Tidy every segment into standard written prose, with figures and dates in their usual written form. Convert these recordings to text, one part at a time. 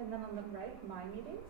And then on the right, my meetings.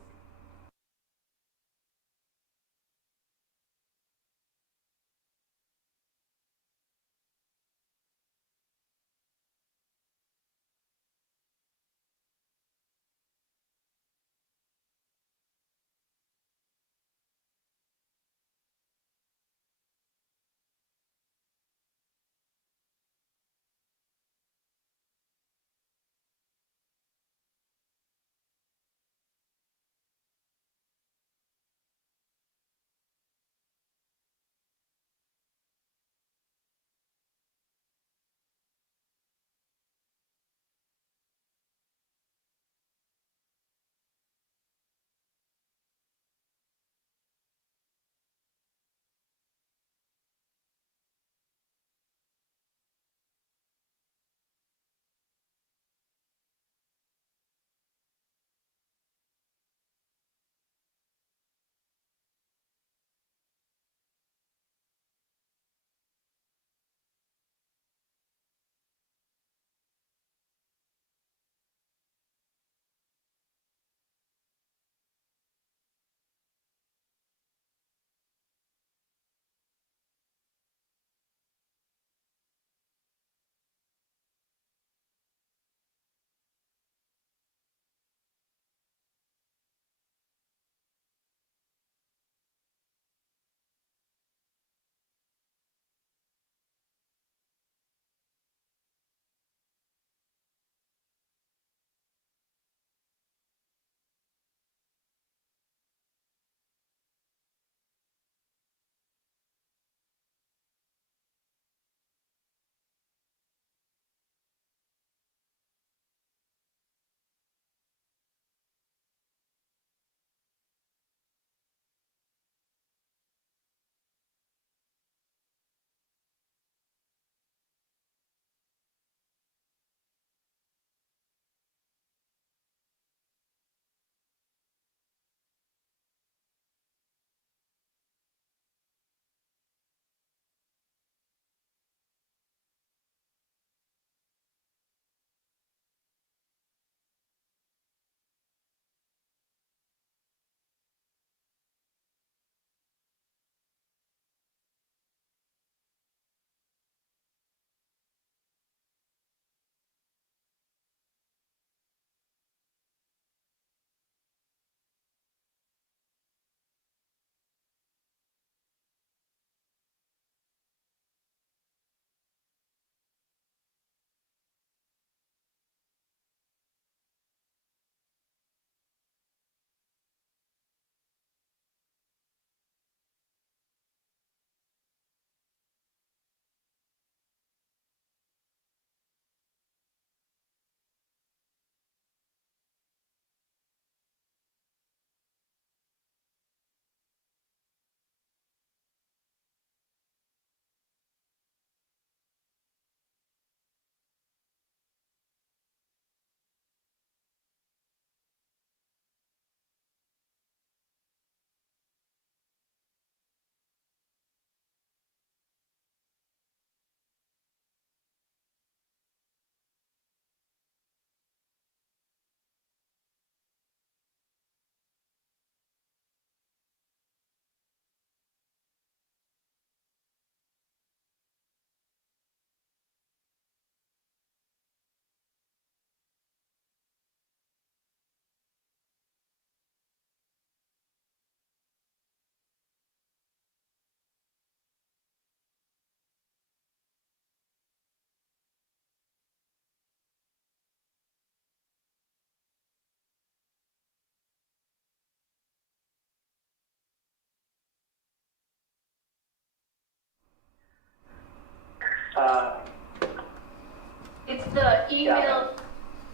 It's the email.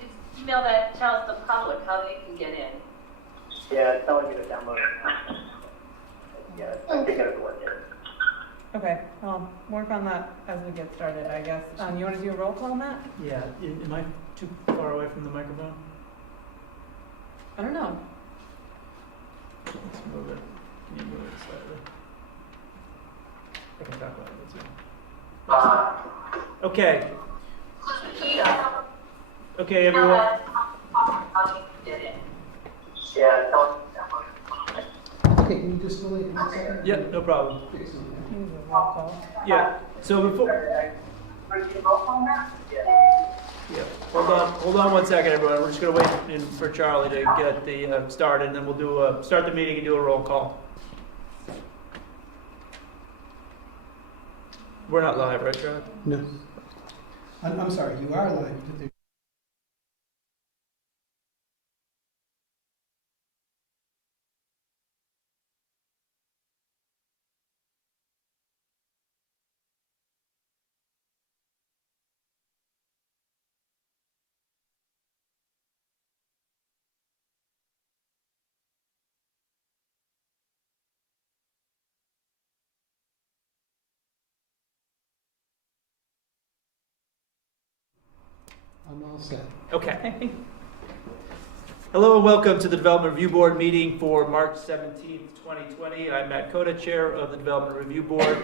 It's the email that tells the public how they can get in. Yeah, it's telling me to download it. Yeah, I think it'll work here. Okay, I'll work on that as we get started, I guess. You want to do a roll call, Matt? Yeah, am I too far away from the microphone? I don't know. Let's move it. Can you move it slightly? I can talk about it too. Okay. Okay, everyone. How you can get in. Yeah, tell them to download it. Okay, can you just delay it 1 second? Yeah, no problem. Okay, so- Can you do a roll call? Yeah, so before, yeah, hold on 1 second, everyone. We're just gonna wait for Charlie to get the, started, and then we'll do start the meeting and do a roll call. We're not live, right, Charlie? No. I'm sorry, you are live. I'm all set. Okay. Hello and welcome to the Development Review Board meeting for March 17th, 2020. I'm Matt Coda, Chair of the Development Review Board.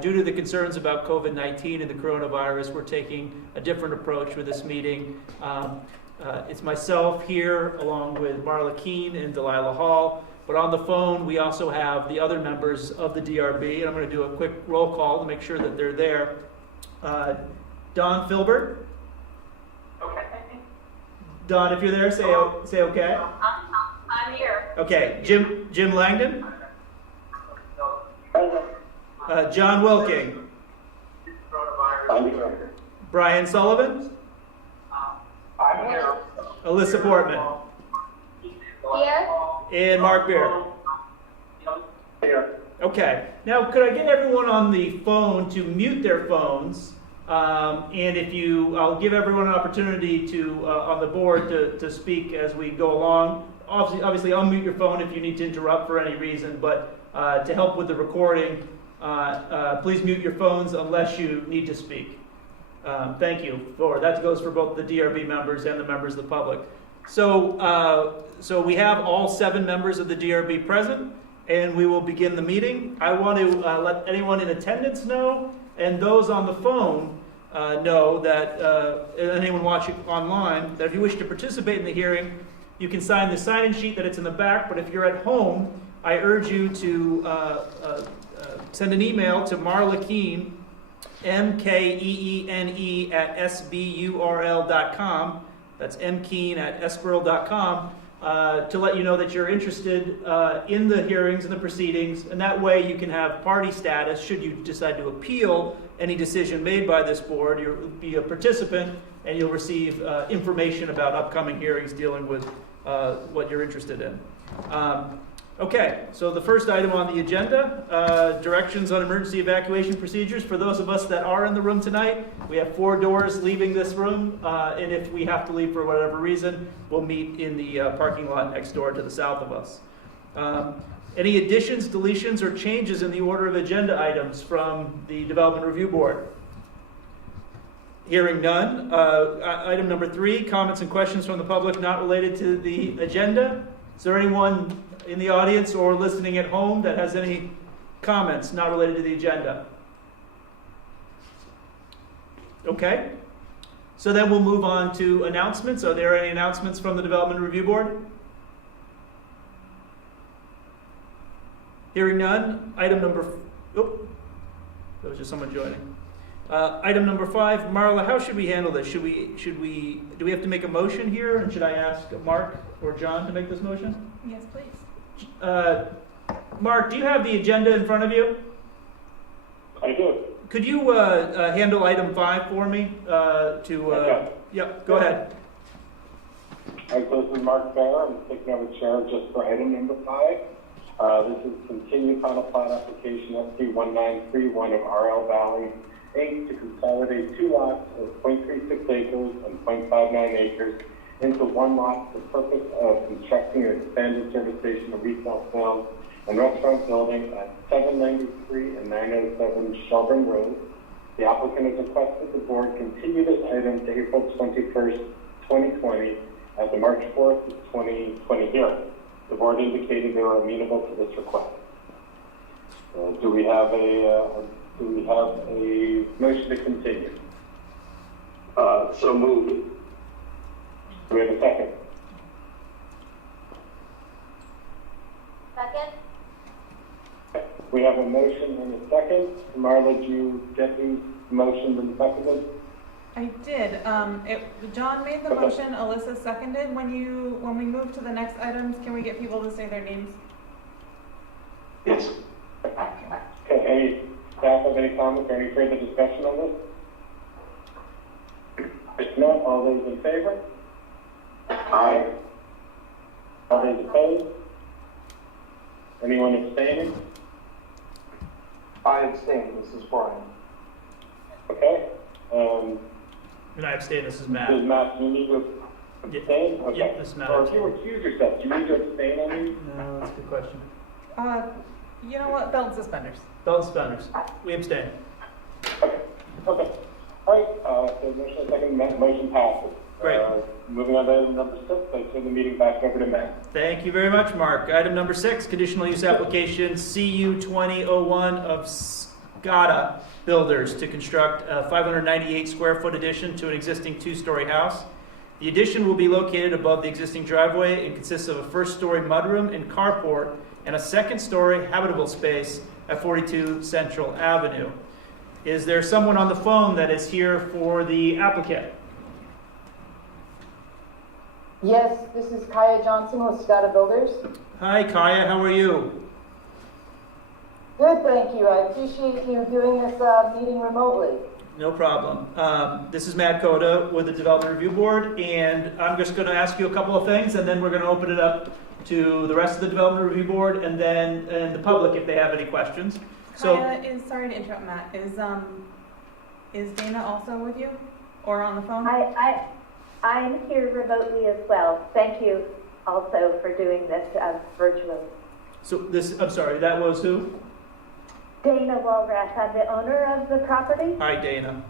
Due to the concerns about COVID-19 and the coronavirus, we're taking a different approach with this meeting. It's myself here along with Marla Keene and Delilah Hall, but on the phone we also have the other members of the DRB, and I'm going to do a quick roll call to make sure that they're there. Don Filbert. Okay. Don, if you're there, say okay. I'm here. Okay, Jim Langdon, John Wilking, I'm here. Brian Sullivan, I'm here. Alyssa Portman, Here? and Mark Beer. Here. Okay, now could I get everyone on the phone to mute their phones? And I'll give everyone an opportunity to, on the board, to speak as we go along. Obviously, unmute your phone if you need to interrupt for any reason, but to help with the recording, please mute your phones unless you need to speak. Thank you. That goes for both the DRB members and the members of the public. So we have all 7 members of the DRB present, and we will begin the meeting. I want to let anyone in attendance know, and those on the phone know that, anyone watching online, that if you wish to participate in the hearing, you can sign the sign-in sheet that it's in the back, but if you're at home, I urge you to send an email to Marla Keene, MKEENE @SBURL.com, that's mkeene@sburl.com, to let you know that you're interested in the hearings and the proceedings, and that way you can have party status should you decide to appeal any decision made by this board. You'll be a participant and you'll receive information about upcoming hearings dealing with what you're interested in. Okay, so the first item on the agenda, directions on emergency evacuation procedures. For those of us that are in the room tonight, we have 4 doors leaving this room, and if we have to leave for whatever reason, we'll meet in the parking lot next door to the south of us. Any additions, deletions, or changes in the order of agenda items from the Development Review Board? Hearing none. Item number 3, comments and questions from the public not related to the agenda. Is there anyone in the audience or listening at home that has any comments not related to the agenda? Okay. So then we'll move on to announcements. Are there any announcements from the Development Review Board? Hearing none. Item number... Oh, that was just someone joining. Item number 5, Marla, how should we handle this? Do we have to make a motion here? And should I ask Mark or John to make this motion? Yes, please. Mark, do you have the agenda in front of you? I do. Could you handle item 5 for me? Okay. Yep, go ahead. All right, so this is Mark Bear. I'm taking over chair just for item number 5. This is continued final plat application SC1931 of RL Valley Inc. to consolidate 2 lots of 0.36 acres and 0.59 acres into 1 lot for the purpose of constructing an expanded service station, a retail sales and restaurant building at 793 and 907 Shelburne Road. The applicant has requested the board continue this item to April 21st, 2020 at the March 4th, 2020 hearing. The board indicated they were amenable to this request. Do we have a motion to continue? So moved. Do we have a second? We have a motion and a second. Marla, did you get who motioned and seconded? I did. John made the Okay. motion, Alyssa seconded. When we move to the next items, can we get people to say their names? Yes. Okay, any staff have any comments or any further discussion on this? If not, all those in favor? Aye. All those opposed? Anyone abstaining? I abstain, this is Brian. Okay, And I abstain, this is Matt. does Matt, do you need to abstain? Okay. Yeah, this is Matt. Or if you recuse yourself, do you need to abstain on these? No, that's a good question. You know what? Belt and suspenders. Belt and suspenders. We abstain. Okay, all right, so motion and second, motion passes. Great. Moving on to item number 6, I turn the meeting back over to Matt. Thank you very much, Mark. Item number 6, conditional use application CU 2001 of SCADA Builders to construct a 598 square foot addition to an existing 2-story house. The addition will be located above the existing driveway and consists of a first-story mudroom and carport and a second-story habitable space at 42 Central Avenue. Is there someone on the phone that is here for the applicant? Yes, this is Kaya Johnson with Scada Builders. Hi, Kaya. How are you? Good, thank you. I appreciate you doing this meeting remotely. No problem. This is Matt Coda with the Development Review Board, and I'm just going to ask you a couple of things, and then we're going to open it up to the rest of the Development Review Board and then the public if they have any questions. Kaya is, sorry to interrupt, Matt, is Dana also with you or on the phone? I'm here remotely as well. Thank you also for doing this virtually. So this, I'm sorry, that was who? Dana Walrath, I'm the owner of the property. Hi, Dana.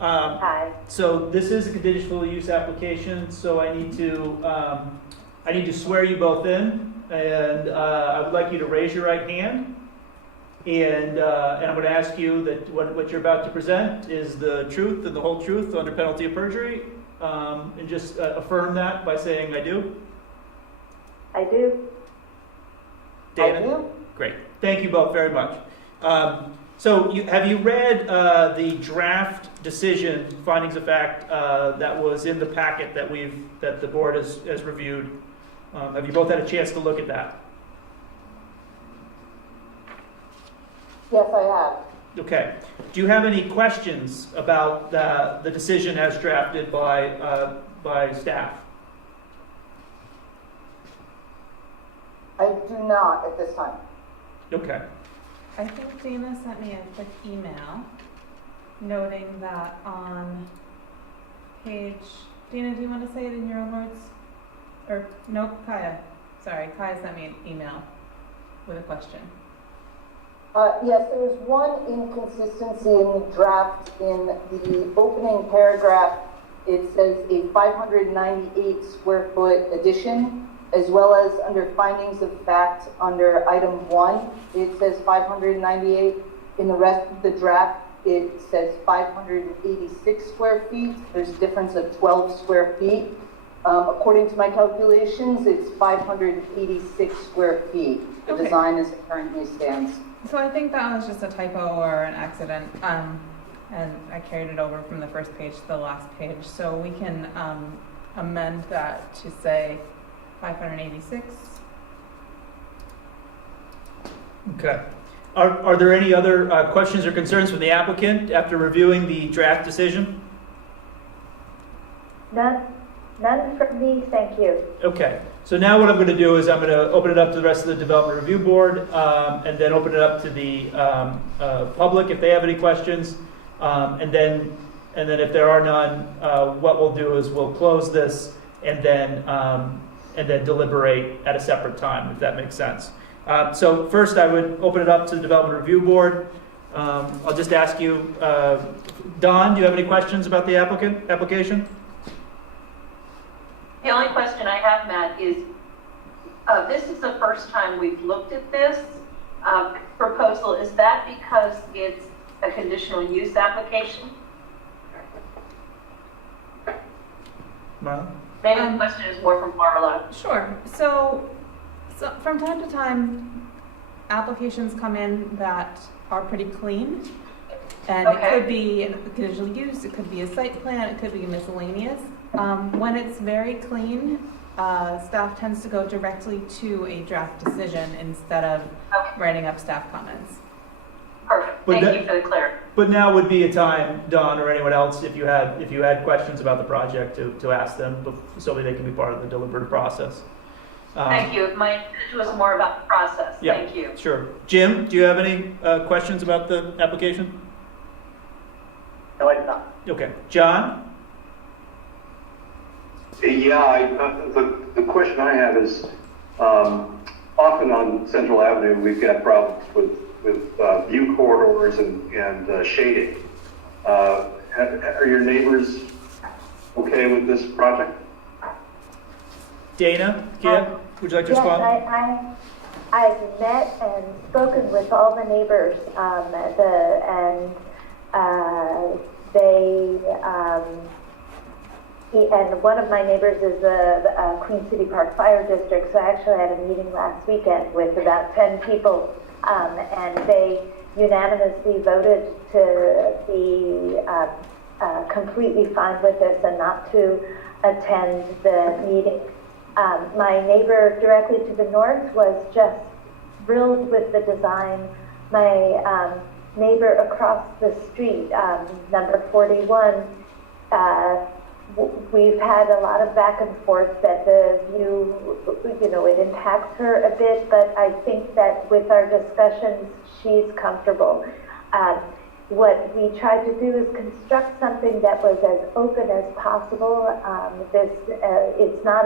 Hi. So this is a conditional use application, so I need to swear you both in, and I would like you to raise your right hand. And I'm going to ask you that what you're about to present is the truth and the whole truth under penalty of perjury. And just affirm that by saying I do. I do. Dana? I do. Great. Thank you both very much. So have you read the draft decision, findings of fact, that was in the packet that the board has reviewed? Have you both had a chance to look at that? Yes, I have. Okay. Do you have any questions about the decision as drafted by staff? I do not at this time. Okay. I think Dana sent me a quick email noting that on page, Dana, do you want to say it in your own words? Or, no, Kaya. Sorry, Kaya sent me an email with a question. Yes, there was one inconsistency in the draft. In the opening paragraph, it says a 598 square foot addition, as well as under findings of fact under item 1, it says 598. In the rest of the draft, it says 586 square feet. There's a difference of 12 square feet. According to my calculations, it's 586 square feet. The Okay. design as it currently stands. So I think that was just a typo or an accident, and I carried it over from the first page to the last page. So we can amend that to say 586. Okay. Are there any other questions or concerns from the applicant after reviewing the draft decision? None from me, thank you. Okay. So now what I'm going to do is I'm going to open it up to the rest of the Development Review Board and then open it up to the public if they have any questions. And then if there are none, what we'll do is we'll close this and then deliberate at a separate time, if that makes sense. So first I would open it up to the Development Review Board. I'll just ask you, Don, do you have any questions about the application? The only question I have, Matt, is this is the first time we've looked at this proposal. Is that because it's a conditional use application? Marla? Maybe the question is more from Marla. Sure. So from time to time, applications come in that are pretty clean. And it Okay. could be a conditional use, it could be a site plan, it could be miscellaneous. When it's very clean, staff tends to go directly to a draft decision instead of Okay. writing up staff comments. Perfect. But Thank that- you for the clarity. But now would be a time, Don, or anyone else, if you had questions about the project, to ask them, so that they can be part of the deliberative process. Thank you. My message was more about the process. Yeah. Thank you. Sure. Jim, do you have any questions about the application? No, it's not. Okay. John? Yeah, the question I have is, often on Central Avenue, we've got problems with view corridors and shading. Are your neighbors okay with this project? Dana? Kip? Would you like to respond? Yes, I've met and spoken with all the neighbors, and one of my neighbors is the Queen City Park Fire District, so I actually had a meeting last weekend with about 10 people, and they unanimously voted to be completely fine with this and not to attend the meeting. My neighbor directly to the north was just thrilled with the design. My neighbor across the street, number 41, we've had a lot of back and forth that the view, it impacts her a bit, but I think that with our discussions, she's comfortable. What we tried to do is construct something that was as open as possible. It's not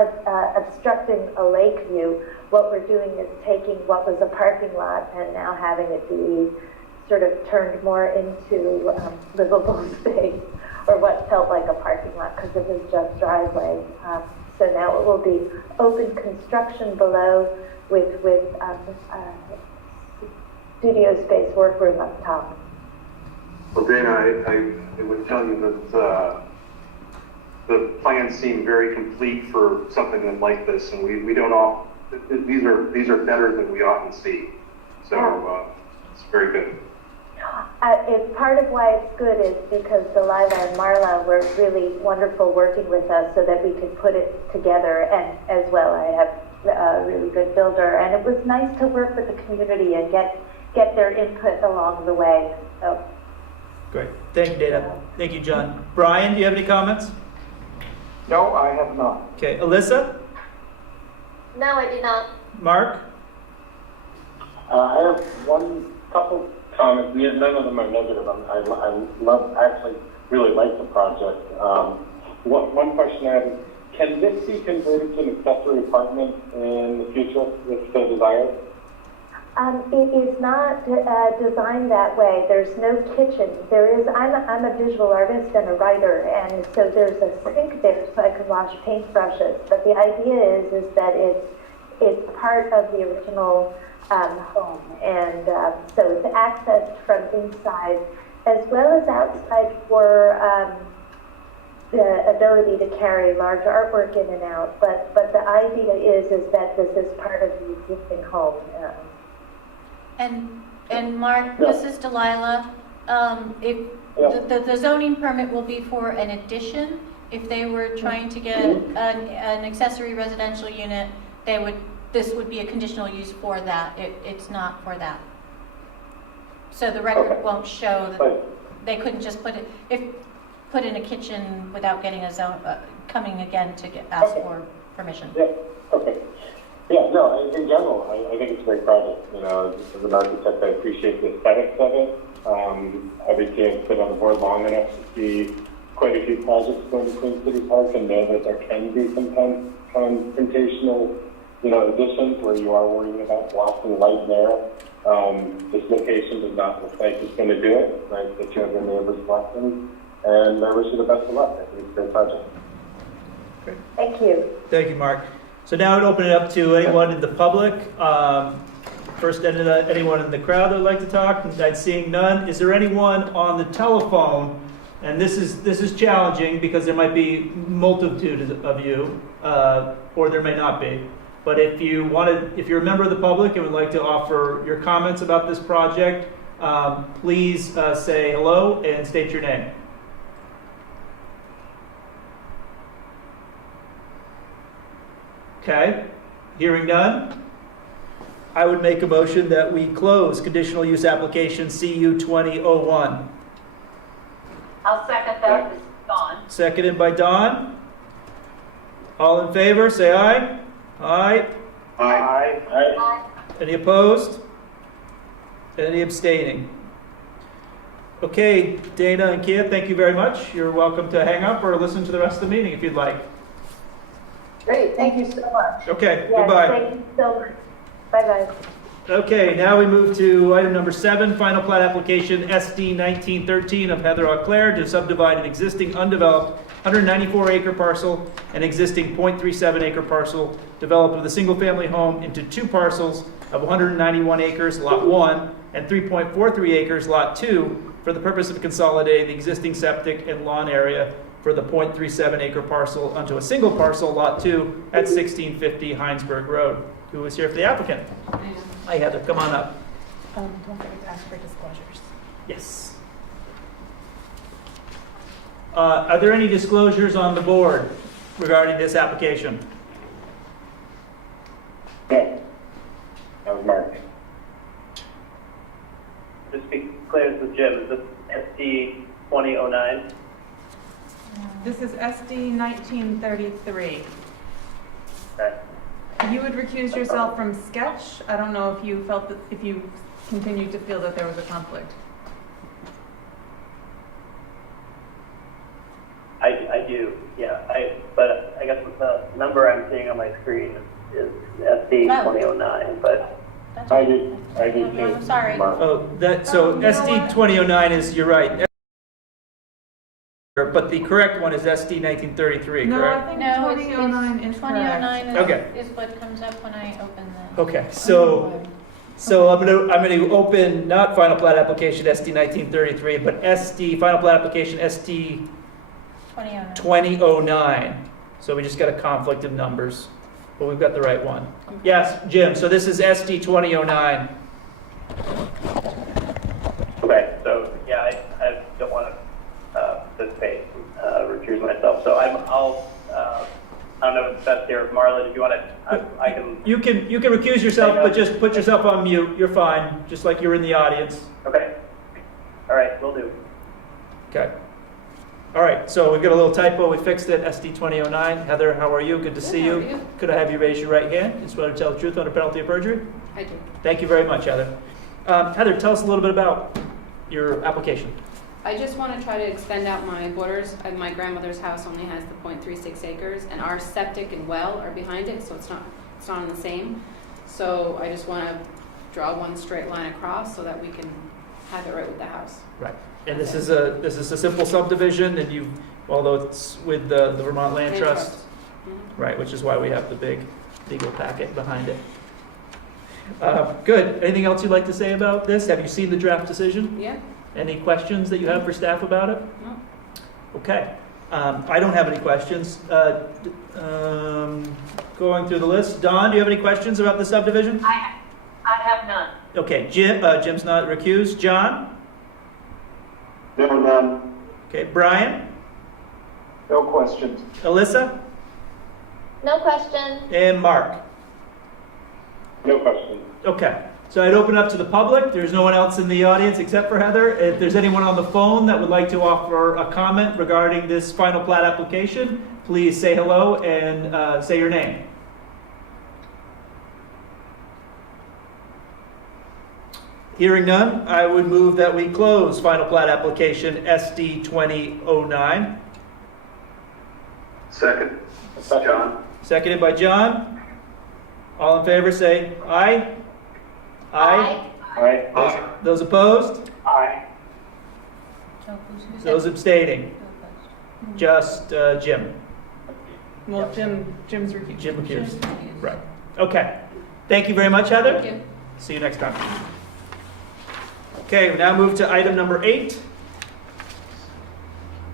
obstructing a lake view. What we're doing is taking what was a parking lot and now having it be sort of turned more into livable space, or what felt like a parking lot because it was just driveway. So now it will be open construction below with studio space, workroom up top. Well, Dana, I would tell you that the plans seem very complete for something like this, and we don't all, these are better than we often see. So it's very good. It's part of why it's good is because Delilah and Marla were really wonderful working with us so that we could put it together, and as well I have a really good builder, and it was nice to work with the community and get their input along the way. So. Great. Thank you, Dana. Thank you, John. Brian, do you have any comments? No, I have not. Okay. Alyssa? No, I do not. Mark? I have one couple comments. None of them are negative. I actually really like the project. One question I have is, can this be converted to an accessory apartment in the future if so desired? It is not designed that way. There's no kitchen. I'm a visual artist and a writer, and so there's a sink there so I can wash paintbrushes. But the idea is that it's part of the original home, and so it's accessed from inside as well as outside for the ability to carry large artwork in and out. But the idea is that this is part of the existing home. And Mark, this is Delilah. If the zoning permit will be for an addition, if they were trying to get an accessory residential unit, this would be a conditional use for that. It's not for that. So the record won't show that they couldn't just put in a kitchen without getting a zone, coming again to ask for permission. Yeah, okay. Yeah, no, in general, I think it's a great project. As an architect, I appreciate the aesthetics of it. Obviously, I've been on the board long enough to see quite a few projects going to Queen City Park and know that there can be some confrontational, additions where you are worrying about blocking light there. This location does not look like it's going to do it. Nice that you have your neighbors' blessings, and I wish you the best of luck. I think it's a great project. Great. Thank you. Thank you, Mark. So now I'd open it up to anyone in the public. First, anyone in the crowd that would like to talk? I'm seeing none. Is there anyone on the telephone? And this is challenging because there might be multitude of you, or there may not be. But if you're a member of the public and would like to offer your comments about this project, please say hello and state your name. Okay, hearing none, I would make a motion that we close conditional use application CU 2001. I'll second that. This is Dawn. Seconded by Don. All in favor, say aye. Aye. Aye. Any opposed? Any abstaining? Okay, Dana and Kia, thank you very much. You're welcome to hang up or listen to the rest of the meeting if you'd like. Great, thank you so much. Okay, Yes, goodbye. thank you so much. Bye-bye. Okay, now we move to item number 7, final plat application SD 1913 of Heather Auclair to subdivide an existing undeveloped 194-acre parcel and existing .37 acre parcel developed with a single-family home into 2 parcels of 191 acres, lot 1, and 3.43 acres, lot 2, for the purpose of consolidating the existing septic and lawn area for the .37 acre parcel onto a single parcel, lot 2, at 1650 Heinsberg Road. Who is here for the applicant? Hi, Heather, come on up. Don't forget to ask for disclosures. Yes. Are there any disclosures on the board regarding this application? No. That was Mark. Just be clear, this is Jim. Is this SD 2009? This is SD 1933. Okay. You would recuse yourself from sketch. I don't know if you felt that, if you continued to feel that there was a conflict. I do, yeah. But I guess the number I'm seeing on my screen is SD 2009, but That's I right. do I'm too. sorry. Mark. Oh, you know SD what? 2009 is, you're right. But the correct one is SD 1933, No, correct? I think No, it's 2009 is correct. 2009 Okay. is what comes up when I open the. Okay, so I'm gonna open not final plat application SD 1933, but SD, final plat application SD 2009. 2009. So we just got a conflict of numbers, but we've got the right one. Yes, Jim, so this is SD 2009. okay. So yeah, I don't want to participate, recuse myself. So I don't know if it's best here, Marlon. If you want to, I can. You can recuse yourself, but just put yourself on mute. You're fine, just like you're in the audience. Okay. All right, we'll do. Okay. All right, so we've got a little typo. We fixed it, SD 2009. Heather, how are you? Good to see how you. are you? Could I have you raise your right hand? You swear to tell the truth under penalty of perjury? I do. Thank you very much, Heather. Heather, tell us a little bit about your application. I just want to try to extend out my borders. My grandmother's house only has the .36 acres, and our septic and well are behind it, so it's not on the same. So I just want to draw one straight line across so that we can have it right with the house. Right. And this is a simple subdivision, and although it's with the Vermont Land Trust, right, which is why we have the big legal packet behind it. Good. Anything else you'd like to say about this? Have you seen the draft decision? Yeah? Any questions that you have for staff about it? No? Okay. I don't have any questions. Going through the list. Don, do you have any questions about the subdivision? I have none. Okay. Jim's not recused. John? No, none. Okay. Brian? No questions. Alyssa? No question. And Mark? No questions. Okay. So I'd open up to the public. There's no one else in the audience except for Heather. If there's anyone on the phone that would like to offer a comment regarding this final plat application, please say hello and say your name. Hearing none, I would move that we close final plat application SD 2009. Second. John. Seconded by John. All in favor say aye. Aye. Aye. Those opposed? Aye. So who's Those abstaining? Just Jim. Well, Jim's recused. Jim recused. Right. Okay. Thank you very much, Heather. Thank you. See you next time. Okay, we now move to item number 8.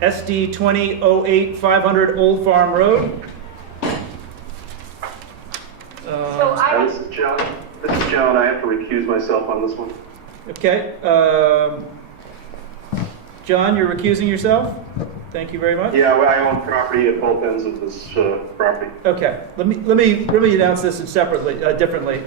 SD 2008 500 Old Farm Road. Joan, I have to recuse myself on this one. Okay. John, you're recusing yourself? Thank you very much. Yeah, well, I own property at both ends of this property. Okay, let me announce this differently.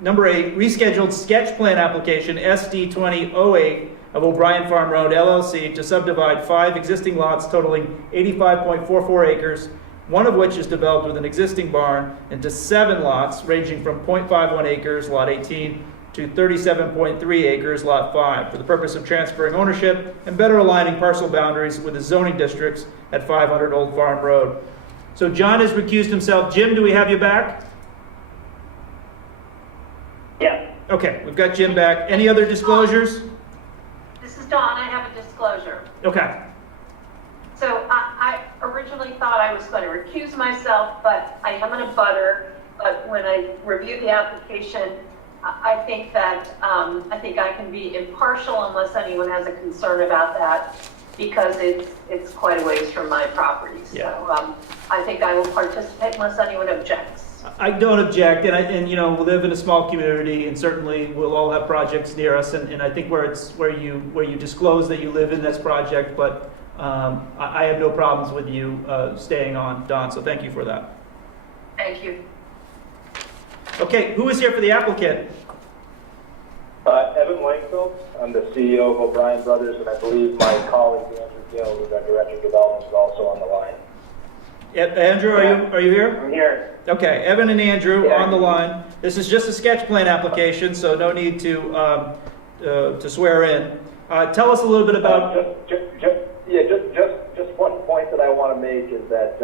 Number 8, rescheduled sketch plan application SD 2008 of O'Brien Farm Road LLC to subdivide 5 existing lots totaling 85.44 acres, one of which is developed with an existing barn, into 7 lots ranging from 0.51 acres, lot 18, to 37.3 acres, lot 5, for the purpose of transferring ownership and better aligning parcel boundaries with the zoning districts at 500 Old Farm Road. So John has recused himself. Jim, do we have you back? Yeah. Okay, we've got Jim back. Any other disclosures? This is Dawn, I have a disclosure. Okay. So I originally thought I was going to recuse myself, but I am in a butter. But when I reviewed the application, I think that, I think I can be impartial unless anyone has a concern about that, because it's quite a ways from my property. Yeah. So I think I will participate unless anyone objects. I don't object, and you know, we live in a small community, and certainly we'll all have projects near us, and I think where you disclose that you live in this project, but I have no problems with you staying on, Don, so thank you for that. Thank you. Okay, who is here for the applicant? Evan Langfield. I'm the CEO of O'Brien Brothers, and I believe my colleague Andrew Gill, who's our Director of Development, is also on the line. Andrew, are you here? I'm here. Okay, Evan and Andrew Yeah. on the line. This is just a sketch plan application, so no need to swear in. Tell us a little bit about. Just one point that I want to make is that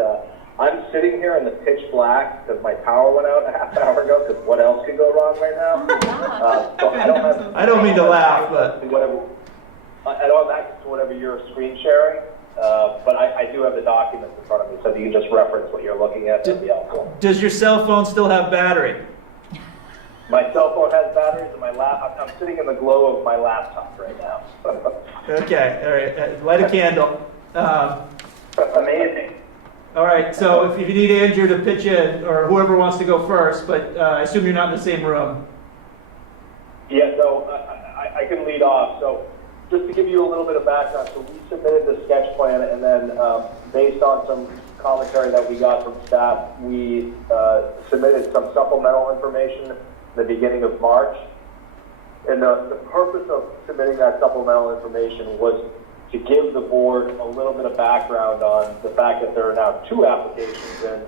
I'm sitting here in the pitch black because my power went out a half hour ago. Because what else could go wrong right now? So I don't mean to laugh, but I don't have access to whatever you're screen sharing. But I do have the documents in front of me, so if you can just reference what you're looking at, that'd be helpful. Does your cell phone still have battery? My cell phone has batteries, and I'm sitting in the glow of my laptop right now. Okay, all right. Light a candle. Amazing. All right, so if you need Andrew to pitch in, or whoever wants to go first, but I assume you're not in the same room. Yeah, so I can lead off. So just to give you a little bit of background, so we submitted the sketch plan, and then based on some commentary that we got from staff, we submitted some supplemental information in the beginning of March. And the purpose of submitting that supplemental information was to give the board a little bit of background on the fact that there are now 2 applications, and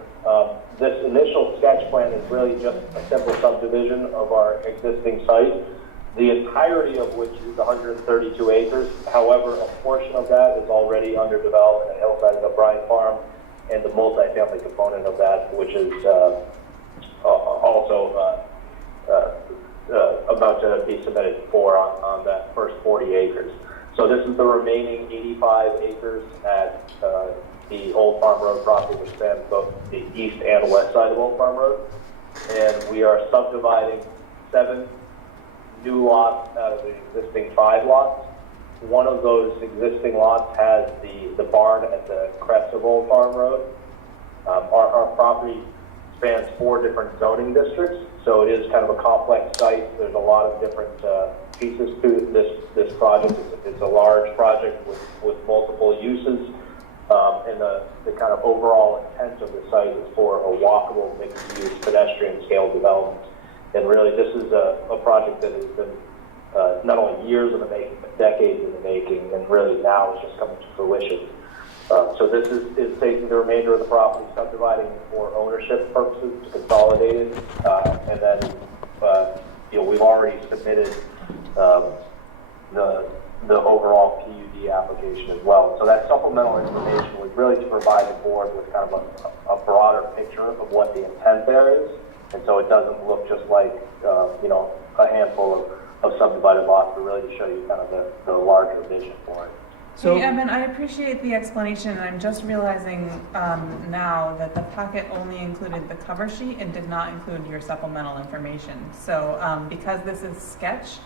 this initial sketch plan is really just a simple subdivision of our existing site, the entirety of which is 132 acres. However, a portion of that is already under development at Hillside of O'Brien Farm, and the multifamily component of that, which is also about to be submitted for on that first 40 acres. So this is the remaining 85 acres at the Old Farm Road property, which spans both the east and west side of Old Farm Road. And we are subdividing 7 new lots out of the existing 5 lots. One of those existing lots has the barn at the crest of Old Farm Road. Our property spans 4 different zoning districts, so it is kind of a complex site. There's a lot of different pieces to this project. It's a large project with multiple uses, and the kind of overall intent of the site is for a walkable, mixed-use, pedestrian scale development. And really, this is a project that has been not only years in the making, but decades in the making, and really now is just coming to fruition. So this is taking the remainder of the property, subdividing it for ownership purposes to consolidate it, and then we've already submitted the overall PUD application as well. So that supplemental information was really to provide the board with kind of a broader picture of what the intent there is, and so it doesn't look just like a handful of subdivided lots, but really to show you kind of the larger vision for it. So, hey, Evan, I appreciate the explanation. I'm just realizing now that the packet only included the cover sheet and did not include your supplemental information. So because this is sketch,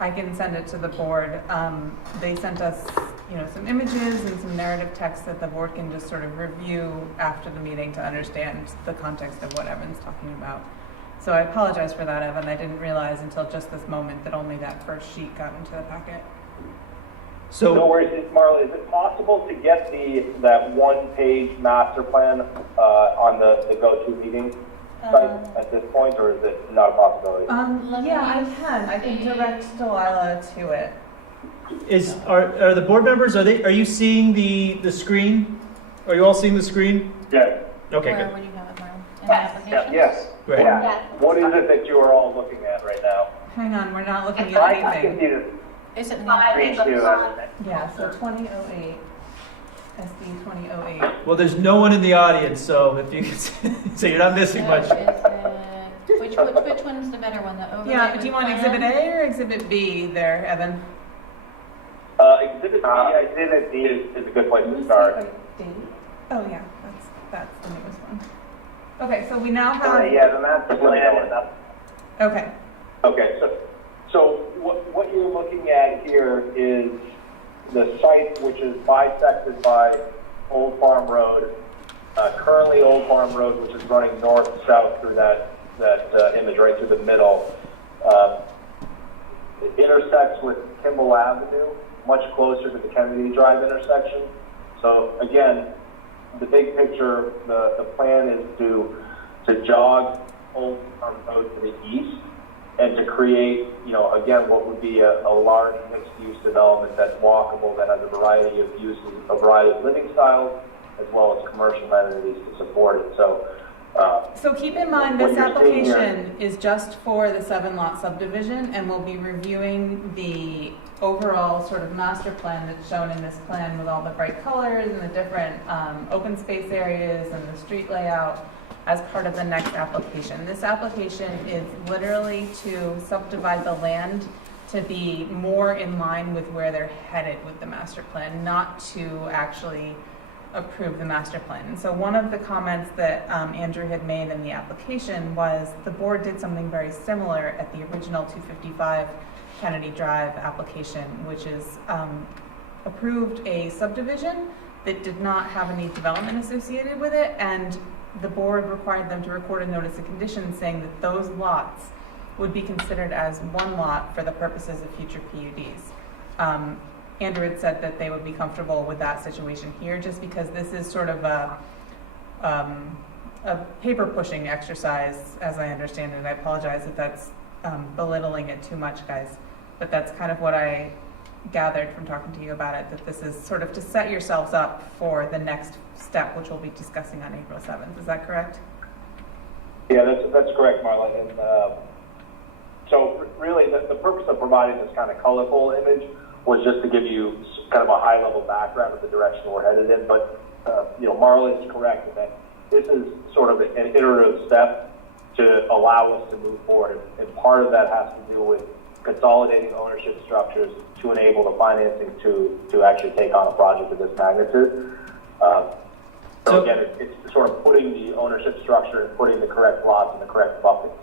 I can send it to the board. They sent us, some images and some narrative text that the board can just sort of review after the meeting to understand the context of what Evan's talking about. So I apologize for that, Evan. I didn't realize until just this moment that only that first sheet got into the packet. So No worries, Marla, is it possible to get that one-page master plan on the go-to meeting site at this point, or is it not a possibility? Yeah, I can. I can direct Delilah to it. Are the board members, are you seeing the screen? Are you all seeing the screen? Yes. Okay, Where good. would you have it, Marla? In the application? Yes. Great. Yeah. What is it that you are all looking at right now? Hang on, we're not looking I at can see anything. the Is it in the screen application? too. Yeah, so 2008, SD 2008. Well, there's no one in the audience, so if you can, so you're not missing So much. is it, which one's the better one? The overlay? Yeah, with do you want plan? Exhibit A or Exhibit B there, Evan? Exhibit B is a good place to start. Date? Oh, yeah, that's the newest one. Okay, so we now have. Yeah, the master plan is up. Okay. Okay, so what you're looking at here is the site, which is bisected by Old Farm Road. Currently Old Farm Road, which is running north-south through that image right through the middle, it intersects with Kimball Avenue, much closer to the Kennedy Drive intersection. So again, the big picture, the plan is to jog Old Farm Road to the east and to create, again, what would be a large mixed-use development that's walkable, that has a variety of uses, a variety of living styles, as well as commercial amenities to support it. So keep in mind, this application is just for the 7-lot subdivision, and we'll be reviewing the overall sort of master plan that's shown in this plan with all the bright colors and the different open space areas and the street layout as part of the next application. This application is literally to subdivide the land to be more in line with where they're headed with the master plan, not to actually approve the master plan. And so one of the comments that Andrew had made in the application was the board did something very similar at the original 255 Kennedy Drive application, which is approved a subdivision that did not have any development associated with it, and the board required them to record a notice of condition saying that those lots would be considered as one lot for the purposes of future PUDs. Andrew had said that they would be comfortable with that situation here, just because this is sort of a paper pushing exercise, as I understand it. I apologize if that's belittling it too much, guys, but that's kind of what I gathered from talking to you about it, that this is sort of to set yourselves up for the next step, which we'll be discussing on April 7th. Is that correct? Yeah, that's correct, Marla. And so really the purpose of providing this kind of colorful image was just to give you kind of a high-level background of the direction we're headed in. But, Marla is correct in that this is sort of an iterative step to allow us to move forward. And part of that has to do with consolidating ownership structures to enable the financing to actually take on a project of this magnitude. So again, it's sort of putting the ownership structure and putting the correct lots in the correct buckets.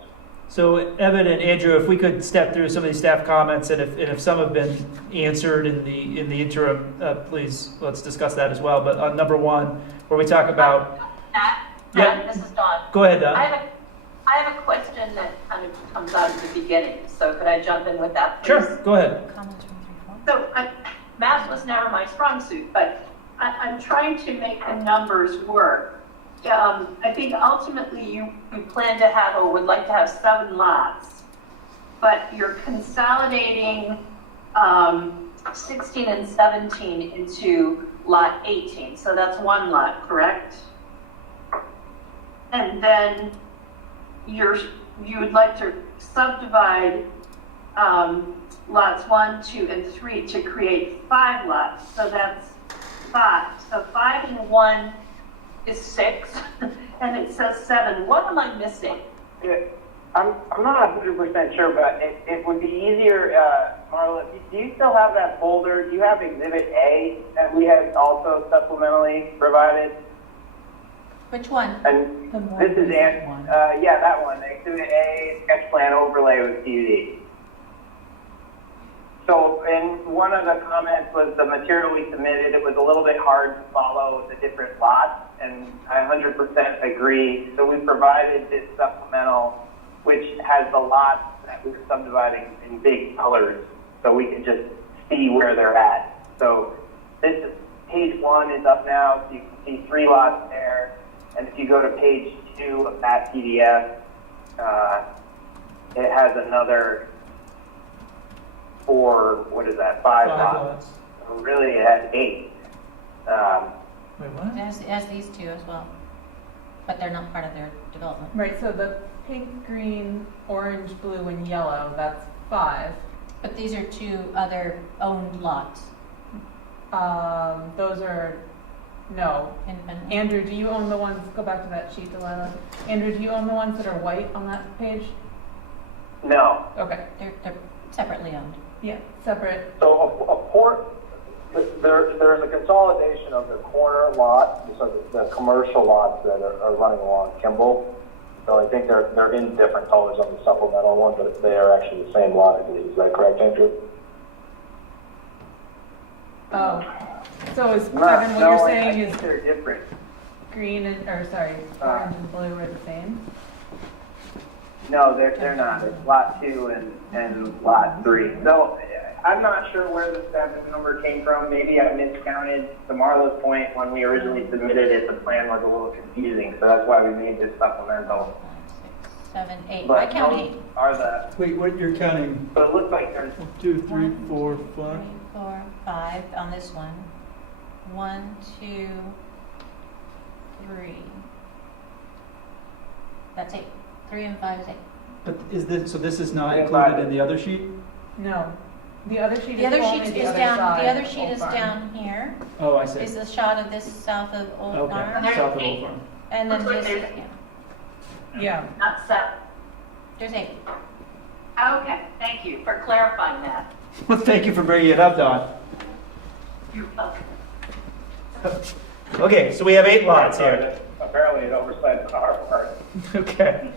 So Evan and Andrew, if we could step through some of these staff comments, and if some have been answered in the interim, please let's discuss that as well. But on number one, where we talk about Matt, this is Dawn. Go ahead, Don. I have a question that kind of comes out at the beginning, so could I jump in with that, please? Sure, go ahead. So math was never my strong suit, but I'm trying to make the numbers work. I think ultimately you plan to have or would like to have 7 lots, but you're consolidating 16 and 17 into lot 18, so that's 1 lot, correct? And then you would like to subdivide lots 1, 2, and 3 to create 5 lots, so that's 5. So 5 and 1 is 6, and it says 7. What am I missing? I'm not 100% sure, but it would be easier, Marla, do you still have that folder? Do you have Exhibit A that we had also supplementally provided? Which one? And this is yeah, that one, Exhibit A, sketch plan overlay with PUD. So in one of the comments was the material we submitted, it was a little bit hard to follow the different lots, and I 100% agree. So we provided this supplemental which has the lots that we're subdividing in big colors, so we can just see where they're at. So this is, page 1 is up now, so you can see 3 lots there. And if you go to page 2 of that PDF, it has another 4, what is that, 5 lots. So really it has 8. Wait, what? It has these two as well, but they're not part of their development. Right, so the pink, green, orange, blue, and yellow, that's 5. But these are 2 other owned lots. Those are, no. Independent. Andrew, do you own the ones, go back to that sheet, Delilah. Andrew, do you own the ones that are white on that page? No. Okay. They're separately owned. Yeah, separate. So there's a consolidation of the corner lot, so the commercial lots that are running along Kimball. So I think they're in different colors on the supplemental one, but they are actually the same lot, I believe. Is that correct, Andrew? Oh, so is Kevin, what No, you're I saying think is they're different. green and, or sorry, orange and blue are the same? No, they're not. It's lot 2 and lot 3. So I'm not sure where the 7 number came from. Maybe I miscounted. To Marla's point, when we originally submitted it, the plan was a little confusing. So that's why we made this supplemental. 5, 6, 7, 8. But I count those 8. are the, Wait, what you're counting? but it looks like there's 2, 3, 1, 4, 2, 5. 3, 4, 5 on this one. 1, 2, 3. That's 8. 3 and 5 is 8. But is this, so this is not 3 and included 5. in the other sheet? No. The other sheet The is other only sheet the is other down. side The other of sheet Old is Farm. down here. Oh, I see. Is the shot of this south of Old Okay, Farm, south of Old Farm. and then Looks like this. there's- Yeah, Yeah. Not 7. there's 8. Okay, thank you for clarifying that. Well, thank you for bringing it up, Don. You're welcome. Okay, so we have 8 lots here. apparently an oversight on our part. Okay.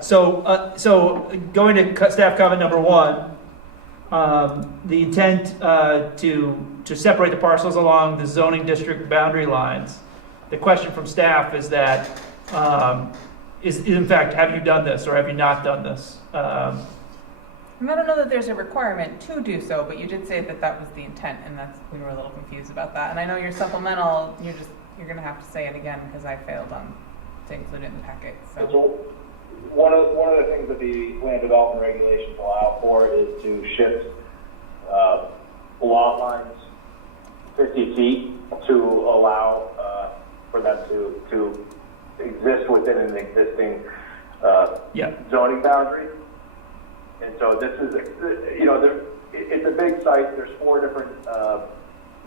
So going to staff comment number 1, the intent to separate the parcels along the zoning district boundary lines. The question from staff is that, is in fact, have you done this or have you not done this? I don't know that there's a requirement to do so, but you did say that that was the intent, and we were a little confused about that. And I know your supplemental, you're going to have to say it again because I failed to include it in the packet. So. One of the things that the land development regulations allow for is to shift lot lines 50 feet to allow for them to exist within an existing zoning boundary. And so this is, it's a big site. There's 4 different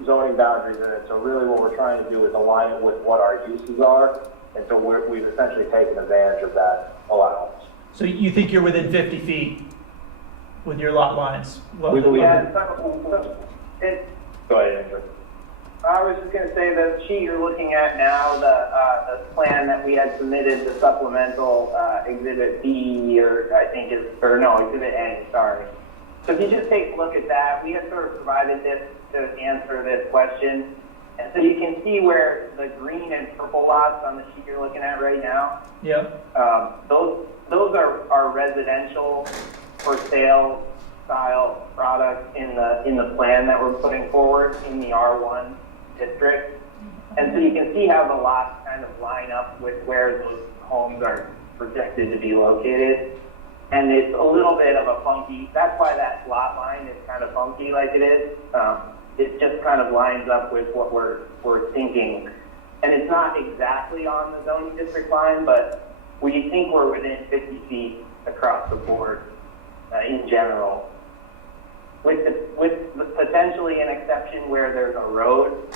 zoning boundaries in it. So really what we're trying to do is align it with what our uses are. And so we've essentially taken advantage of that allowance. So you think you're within 50 feet with your lot lines? Well, Go ahead, Andrew. I was just going to say the sheet you're looking at now, the plan that we had submitted, the supplemental exhibit B, exhibit A, sorry. So if you just take a look at that, we have sort of provided this to answer this question. And so you can see where the green and purple lots on the sheet you're looking at right now, those are residential for sale style products in the plan that we're putting forward in the R1 district. And so you can see how the lots kind of line up with where those homes are projected to be located. And it's a little bit of a funky, that's why that lot line is kind of funky like it is. It just kind of lines up with what we're thinking. And it's not exactly on the zoning district line, but we think we're within 50 feet across the board in general. With potentially an exception where there's a road,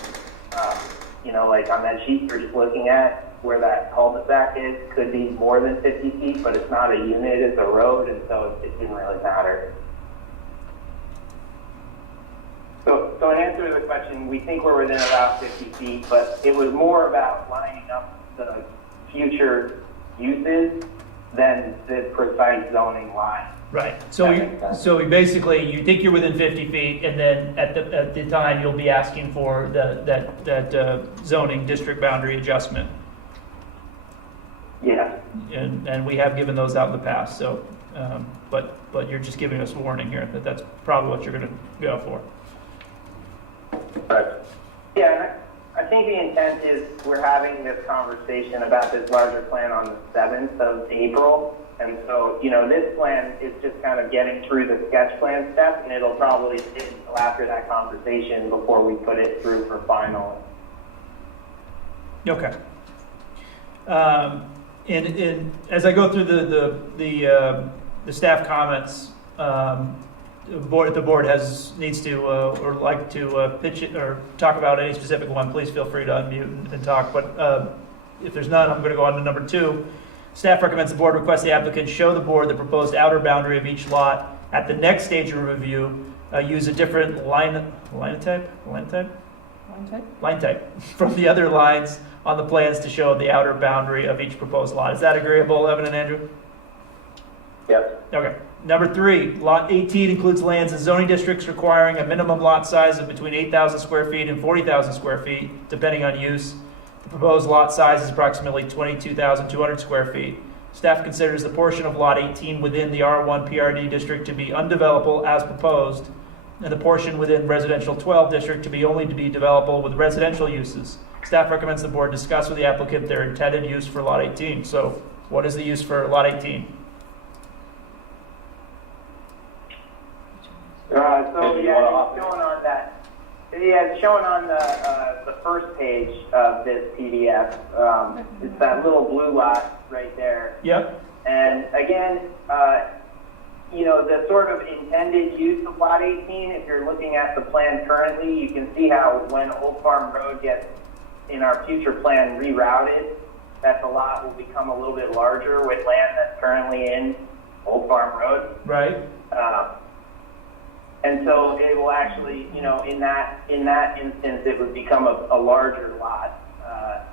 like on that sheet you're just looking at, where that cul-de-sac is, could be more than 50 feet, but it's not a unit, it's a road, and so it didn't really matter. So in answer to the question, we think we're within about 50 feet, but it was more about lining up the future uses than the precise zoning line. Right. So we basically, you think you're within 50 feet, and then at the time you'll be asking for that zoning district boundary adjustment. Yeah. and we have given those out in the past, so, but you're just giving us warning here that that's probably what you're gonna go for. Yeah, I think the intent is we're having this conversation about this larger plan on the 7th of April. And so, this plan is just kind of getting through the sketch plan step, and it'll probably sit until after that conversation before we put it through for final. Okay. And as I go through the staff comments, the board needs to or like to pitch it or talk about any specific one. Please feel free to unmute and talk. But if there's none, I'm going to go on to number 2. Staff recommends the board request the applicant show the board the proposed outer boundary of each lot at the next stage of review. Use a different line type from the other lines on the plans to show the outer boundary of each proposed lot. Is that agreeable, Evan and Andrew? Yep. Okay. Number 3, lot 18 includes lands in zoning districts requiring a minimum lot size of between 8,000 square feet and 40,000 square feet, depending on use. The proposed lot size is approximately 22,200 square feet. Staff considers the portion of lot 18 within the R1 PRD district to be undevelopable as proposed, and the portion within residential 12 district to be developable with residential uses. Staff recommends the board discuss with the applicant their intended use for lot 18. So, what is the use for lot 18? It's showing on the first page of this PDF. It's that little blue lot right there. Yep. And again, the sort of intended use of lot 18, if you're looking at the plan currently, you can see how when Old Farm Road gets in our future plan rerouted, that the lot will become a little bit larger with land that's currently in Old Farm Road. Right. And so it will actually, in that instance, it would become a larger lot.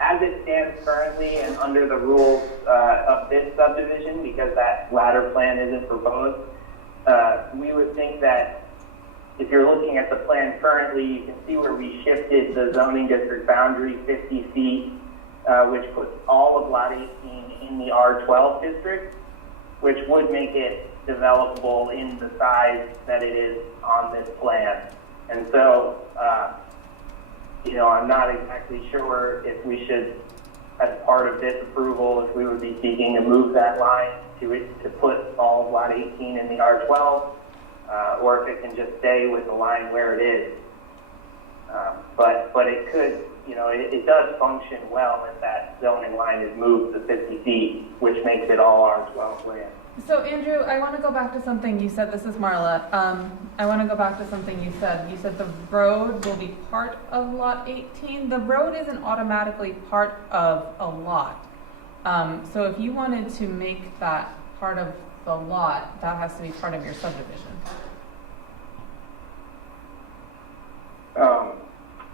As it stands currently and under the rules of this subdivision, because that latter plan isn't proposed, we would think that if you're looking at the plan currently, you can see where we shifted the zoning district boundary 50 feet, which puts all of lot 18 in the R12 district, which would make it developable in the size that it is on this plan. And so, I'm not exactly sure if we should, as part of this approval, if we would be seeking to move that line to put all of lot 18 in the R12, or if it can just stay with the line where it is. But it could, it does function well if that zoning line is moved to 50 feet, which makes it all R12 land. So Andrew, I want to go back to something you said. This is Marla. I want to go back to something you said. You said the road will be part of lot 18. The road isn't automatically part of a lot. So if you wanted to make that part of the lot, that has to be part of your subdivision.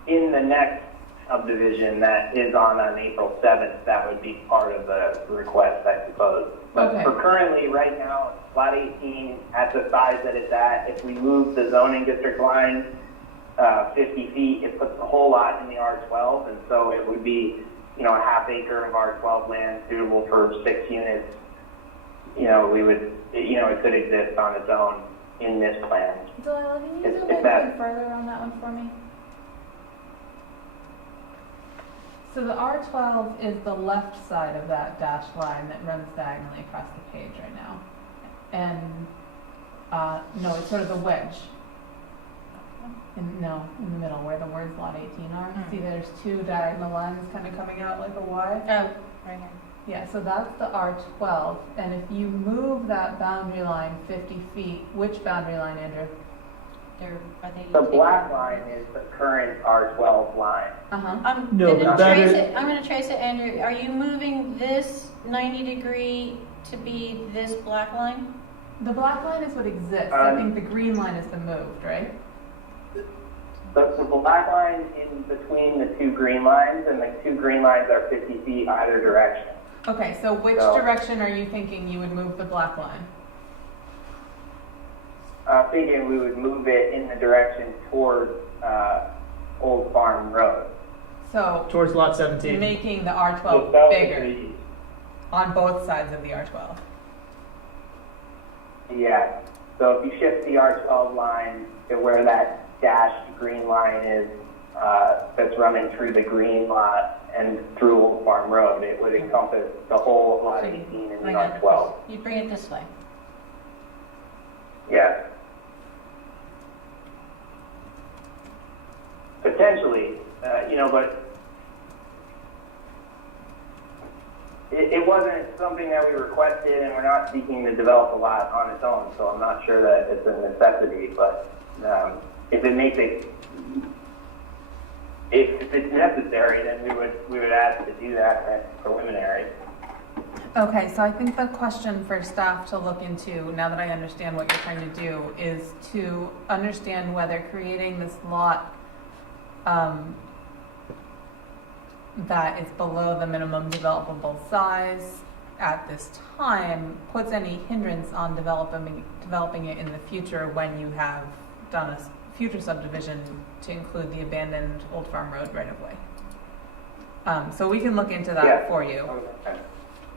In the next subdivision that is on April 7th, that would be part of the request, I suppose. But Okay. for currently, right now, lot 18 at the size that it's at, if we move the zoning district line 50 feet, it puts the whole lot in the R12, and so it would be, a half acre of R12 land suitable for 6 units. We would, it could exist on its own in this plan. Delilah, can you zoom If in that- further on that one for me? So the R12 is the left side of that dashed line that runs diagonally across the page right now. And, no, it's sort of the wedge. In the middle where the words lot 18 are. See, there's 2 diagonal lines kind of coming out like a Y. Oh, right here. Yeah, so that's the R12. And if you move that boundary line 50 feet, which boundary line, Andrew? The black line is the current R12 line. Uh-huh. I'm No, gonna that trace is- it. I'm gonna trace it, Andrew. Are you moving this 90-degree to be this black line? The black line is what exists. I think the green line is the moved, right? The black line in between the 2 green lines, and the 2 green lines are 50 feet either direction. Okay, so which So- direction are you thinking you would move the black line? Thinking we would move it in the direction toward Old Farm Road. So Towards lot 17. making the R12 So bigger. on both sides of the R12. Yeah, so if you shift the R12 line to where that dashed green line is, that's running through the green lot and through Old Farm Road, it would encompass the whole of lot 18 in the Bring it- R12. You bring it this way. Yeah. Potentially, but it wasn't something that we requested, and we're not seeking to develop a lot on its own, so I'm not sure that it's a necessity, but if it makes it, if it's necessary, then we would ask to do that at preliminary. Okay, so I think the question for staff to look into, now that I understand what you're trying to do, is to understand whether creating this lot that is below the minimum developable size at this time puts any hindrance on developing it in the future when you have done a future subdivision to include the abandoned Old Farm Road right of way. So we can look into that for you. Okay.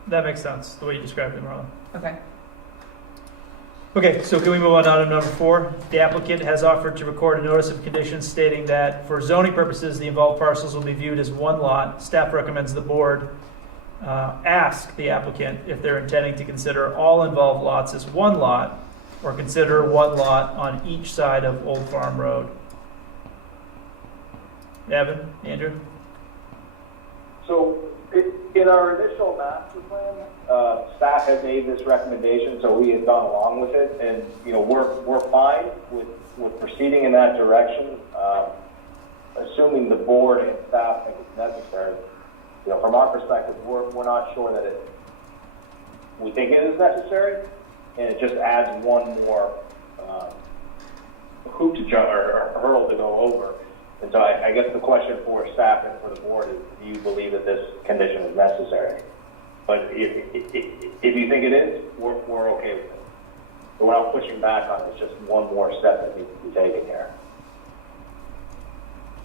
That makes sense, the way you described it, Marla. Okay. Okay, so can we move on to item number 4? The applicant has offered to record a notice of conditions stating that for zoning purposes, the involved parcels will be viewed as one lot. Staff recommends the board ask the applicant if they're intending to consider all involved lots as one lot or consider one lot on each side of Old Farm Road. Evan, Andrew? So in our initial master plan, staff had made this recommendation, so we had gone along with it, and we're fine with proceeding in that direction, assuming the board and staff think it's necessary. From our perspective, we're not sure that we think it is necessary, and it just adds one more hoop to jump or hurdle to go over. And so I guess the question for staff and for the board is, do you believe that this condition is necessary? But if you think it is, we're okay with it. But we're not pushing back on it. It's just one more step that needs to be taken here.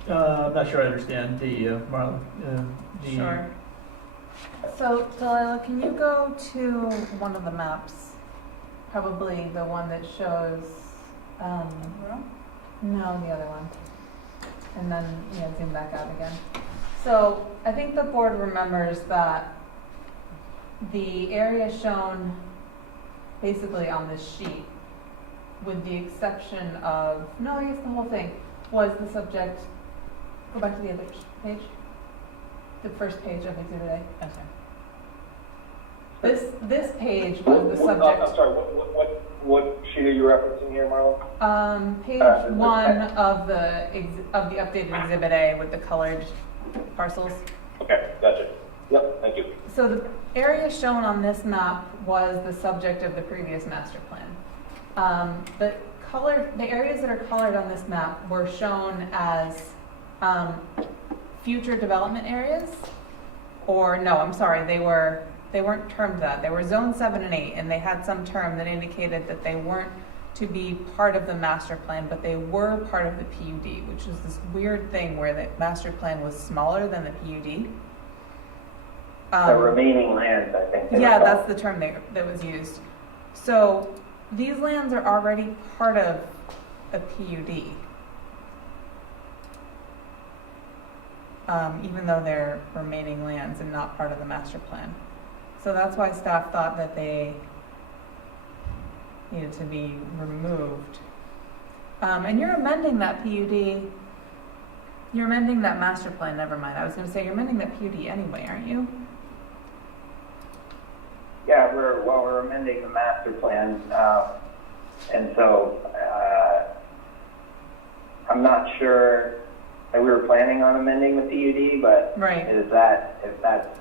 I'm not sure I understand the, Marla. Sure. So, Delilah, can you go to one of the maps? Probably the one that shows, no, the other one. And then, zoom back out again. So, I think the board remembers that the area shown basically on this sheet, with the exception of, no, I guess the whole thing, was the subject. Go back to the other page. The first page of Exhibit A. Okay. This page was the subject. I'm sorry, what sheet are you referencing here, Marla? Page 1 of the updated Exhibit A with the colored parcels. Okay, gotcha. Yep, thank you. So the area shown on this map was the subject of the previous master plan. The areas that are colored on this map were shown as future development areas, or no, I'm sorry, they weren't termed that. They were zone 7 and 8, and they had some term that indicated that they weren't to be part of the master plan, but they were part of the PUD, which is this weird thing where the master plan was smaller than the PUD. The remaining lands, I think. Yeah, that's the term that was used. So these lands are already part of a PUD. Even though they're remaining lands and not part of the master plan. So that's why staff thought that they needed to be removed. And you're amending that PUD, you're amending that master plan, never mind. I was going to say, you're amending that PUD anyway, aren't you? Yeah, we're amending the master plan, and so I'm not sure that we were planning on amending the PUD, but right. if that's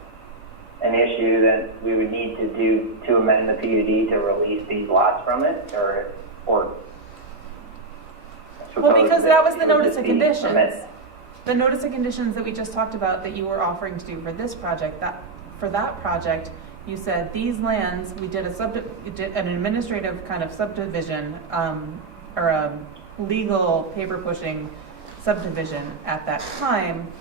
an issue that we would need to do to amend the PUD to release these lots from it, or well, because that was the it would notice just of be conditions. amended. The notice of conditions that we just talked about that you were offering to do for this project, for that project, you said these lands, we did an administrative kind of subdivision, or a legal paper pushing subdivision at that time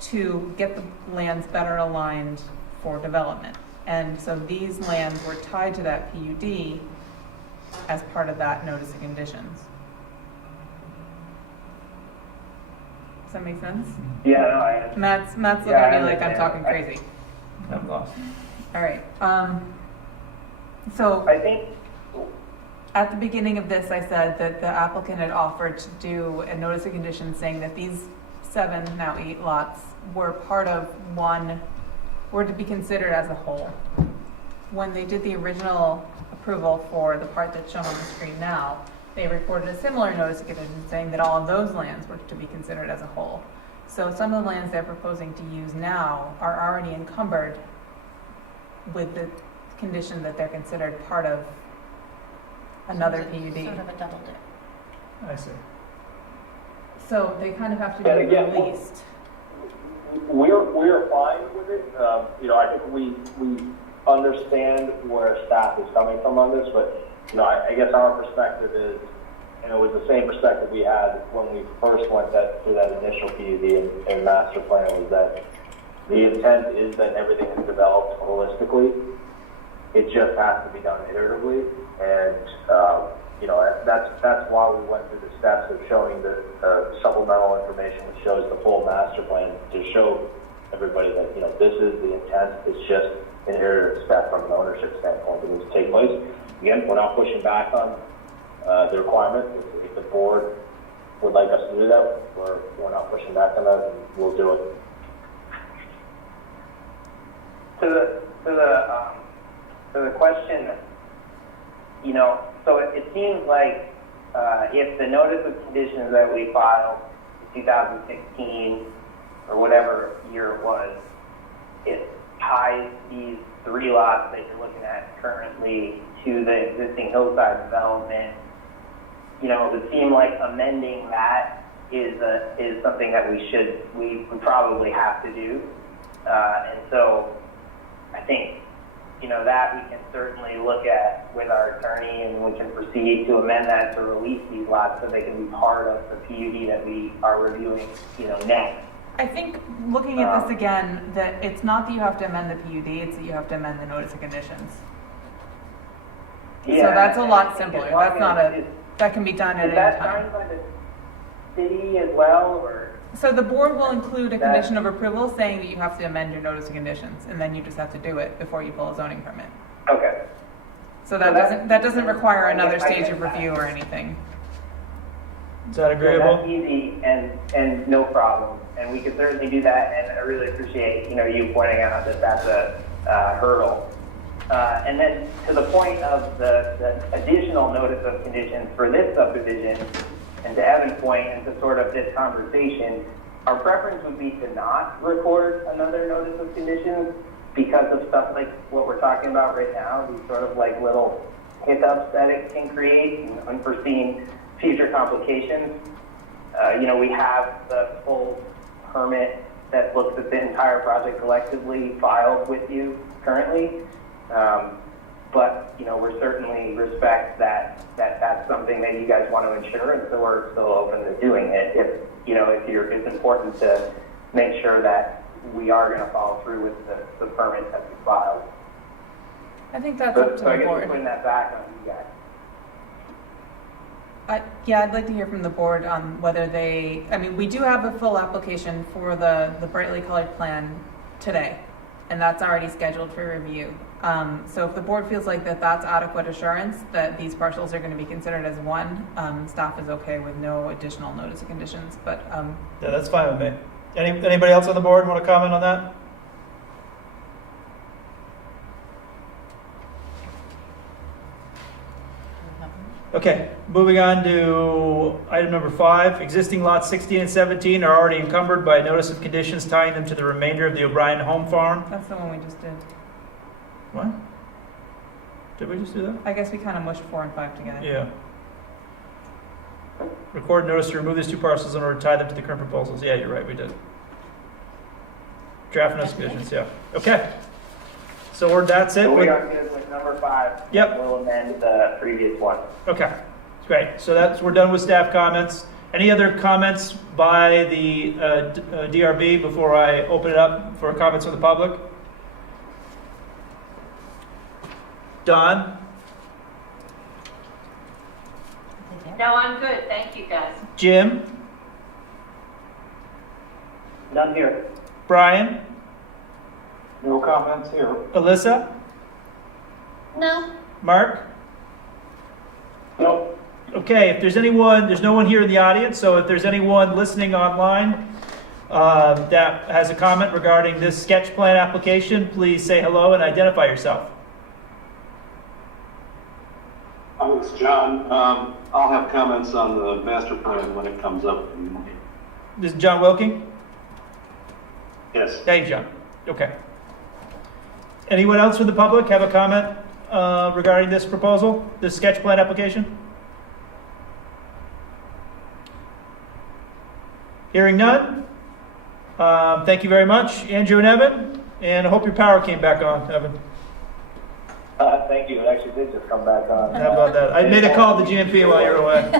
to get the lands better aligned for development. And so these lands were tied to that PUD as part of that notice of conditions. Does that make sense? Yeah, no, I Matt's looking Yeah, I at me like I'm understand. talking crazy. I'm lost. All right, so I think, at the beginning of this, I said that the applicant had offered to do a notice of conditions saying that these 7, now 8 lots were part of one, were to be considered as a whole. When they did the original approval for the part that's shown on the screen now, they recorded a similar notice of conditions saying that all of those lands were to be considered as a whole. So some of the lands they're proposing to use now are already encumbered with the condition that they're considered part of another PUD. Sort of a double dip. I see. So they kind of have to be And again, released. We're fine with it. I think we understand where staff is coming from on this, but I guess our perspective is, and it was the same perspective we had when we first went through that initial PUD and master plan, was that the intent is that everything is developed holistically. It just has to be done iteratively, and that's why we went through the steps of showing the supplemental information that shows the full master plan, to show everybody that this is the intent. It's just an iterative step from an ownership standpoint that needs to take place. Again, we're not pushing back on the requirement. If the board would like us to do that, we're not pushing back on that, and we'll do it. to the question, so it seems like if the notice of conditions that we filed in 2016 or whatever year it was, it ties these 3 lots that you're looking at currently to the existing hillside development, it would seem like amending that is something that we probably have to do. And so I think, that we can certainly look at with our attorney, and we can proceed to amend that to release these lots so they can be part of the PUD that we are reviewing, next. I think looking at this again, that it's not that you have to amend the PUD, it's that you have to amend the notice of conditions. Yeah, so that's a lot I think simpler. as long That's not as that can be done at is any that time. signed by the city as well, or? So the board will include a condition of approval saying that you have to amend your notice of conditions, and then you just have to do it before you pull a zoning permit. Okay. So that doesn't require another stage of review or anything. Is that So agreeable? that's easy and no problem, and we could certainly do that. And I really appreciate you pointing out that that's a hurdle. And then to the point of the additional notice of conditions for this subdivision, and to Evan's point, and to sort of this conversation, our preference would be to not record another notice of conditions because of stuff like what we're talking about right now, these sort of like little hiccups that it can create and unforeseen future complications. We have the full permit that looks at the entire project collectively filed with you currently. But we certainly respect that that's something that you guys want to ensure, and so we're still open to doing it. If it's important to make sure that we are going to follow through with the permit that we filed. I think that's up to So the I guess we're board. putting that back on you guys. I'd like to hear from the board on whether we do have a full application for the brightly colored plan today, and that's already scheduled for review. So if the board feels like that's adequate assurance that these parcels are going to be considered as one, staff is okay with no additional notice of conditions, but Yeah, that's fine with me. Anybody else on the board want to comment on that? Okay, moving on to item number 5. Existing lots 16 and 17 are already encumbered by notice of conditions tying them to the remainder of the O'Brien home farm. that's the one we just did. What? Did we just do that? I guess we kind of mushed 4 and 5 together. Yeah. Record notice to remove these 2 parcels in order to tie them to the current proposals. Yeah, you're right, we did. Draft notice of conditions, yeah. Okay. So that's it. So we are good with number 5. Yep. We'll amend the previous one. Okay, great. So we're done with staff comments. Any other comments by the DRB before I open it up for comments from the public? Don? No, I'm good. Thank you, guys. Jim? None here. Brian? No comments here. Alyssa? No? Mark? Nope. Okay, if there's no one here in the audience, so if there's anyone listening online that has a comment regarding this sketch plan application, please say hello and identify yourself. It's John. I'll have comments on the master plan when it comes up. This is John Wilking? Yes. Hey, John. Okay. Anyone else from the public have a comment regarding this proposal, this sketch plan application? Hearing none. Thank you very much, Andrew and Evan, and I hope your power came back on, Evan. Thank you. It actually did just come back on. How about that? I made a call to GMP while you were away.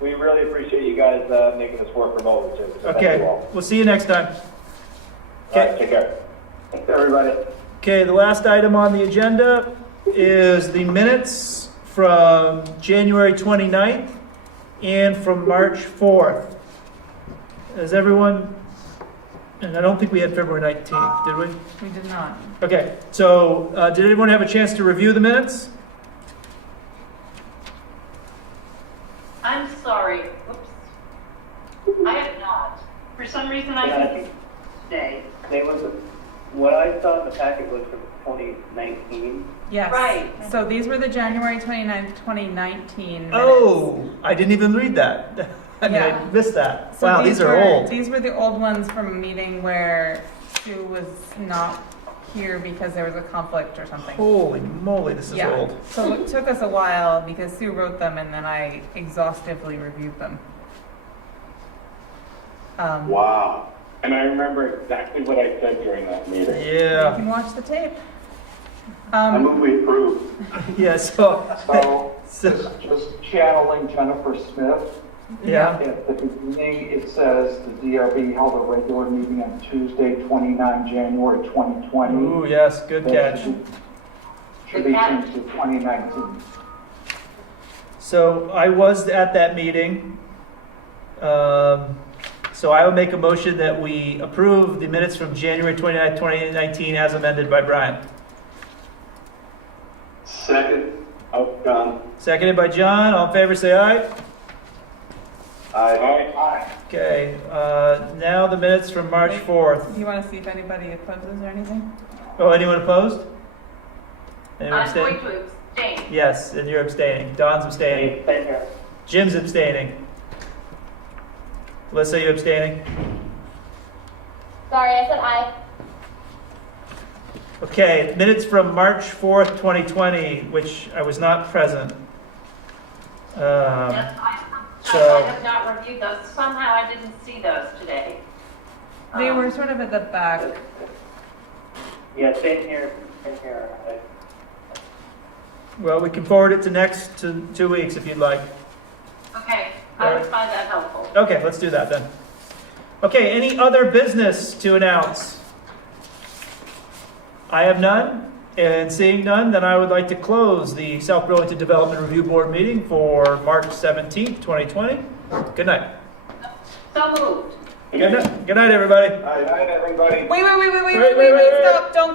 We really appreciate you guys making this work remotely, too. So thank you Okay, all. we'll see you next time. All right, take care. Thanks, everybody. Okay, the last item on the agenda is the minutes from January 29th and from March 4th. Is everyone, and I don't think we had February 19th, did we? We did not. Okay, so did everyone have a chance to review the minutes? I'm sorry. Oops. I have not. For some reason, I think today. What I saw in the packet was for 2019. Yes. Right. So these were the January 29th, 2019 minutes. Oh, I didn't even read that. I mean, Yeah. I missed that. So Wow, these are old. These were the old ones from a meeting where Sue was not here because there was a conflict or something. Holy moly, this is Yeah. old. So it took us a while because Sue wrote them and then I exhaustively reviewed them. Wow. And I remember exactly what I said during that meeting. You Yeah, can watch the tape. I move we approve. yeah, so, So, just channeling Jennifer Smith. yeah, At the beginning, it says the DRB held a regular meeting on Tuesday, 29 January 2020. ooh, yes, good catch. Should be changed to 2019. So I was at that meeting. So I will make a motion that we approve the minutes from January 29th, 2019 as amended by Brian. Second. Oh, John. Seconded by John. All in favor, say aye. Aye. Okay, now the minutes from March 4th. Do you want to see if anybody opposes or anything? Oh, anyone opposed? Anyone I'm going abstain? to abstain. Yes, and you're abstaining. Don's abstaining. Jim's abstaining. Alyssa, you abstaining? Sorry, I said aye. Okay, minutes from March 4th, 2020, which I was not present. Yes, So- I have not reviewed those. Somehow I didn't see those today. They were sort of at the back. Yeah, same here. Same here. Well, we can forward it to next 2 weeks if you'd like. Okay, I would find that helpful. Okay, let's do that then. Okay, any other business to announce? I have none, and seeing none, then I would like to close the South Burlington Development Review Board meeting for March 17th, 2020. Good night. So moved. Good night, everybody. Good night, everybody. Wait, stop, don't go.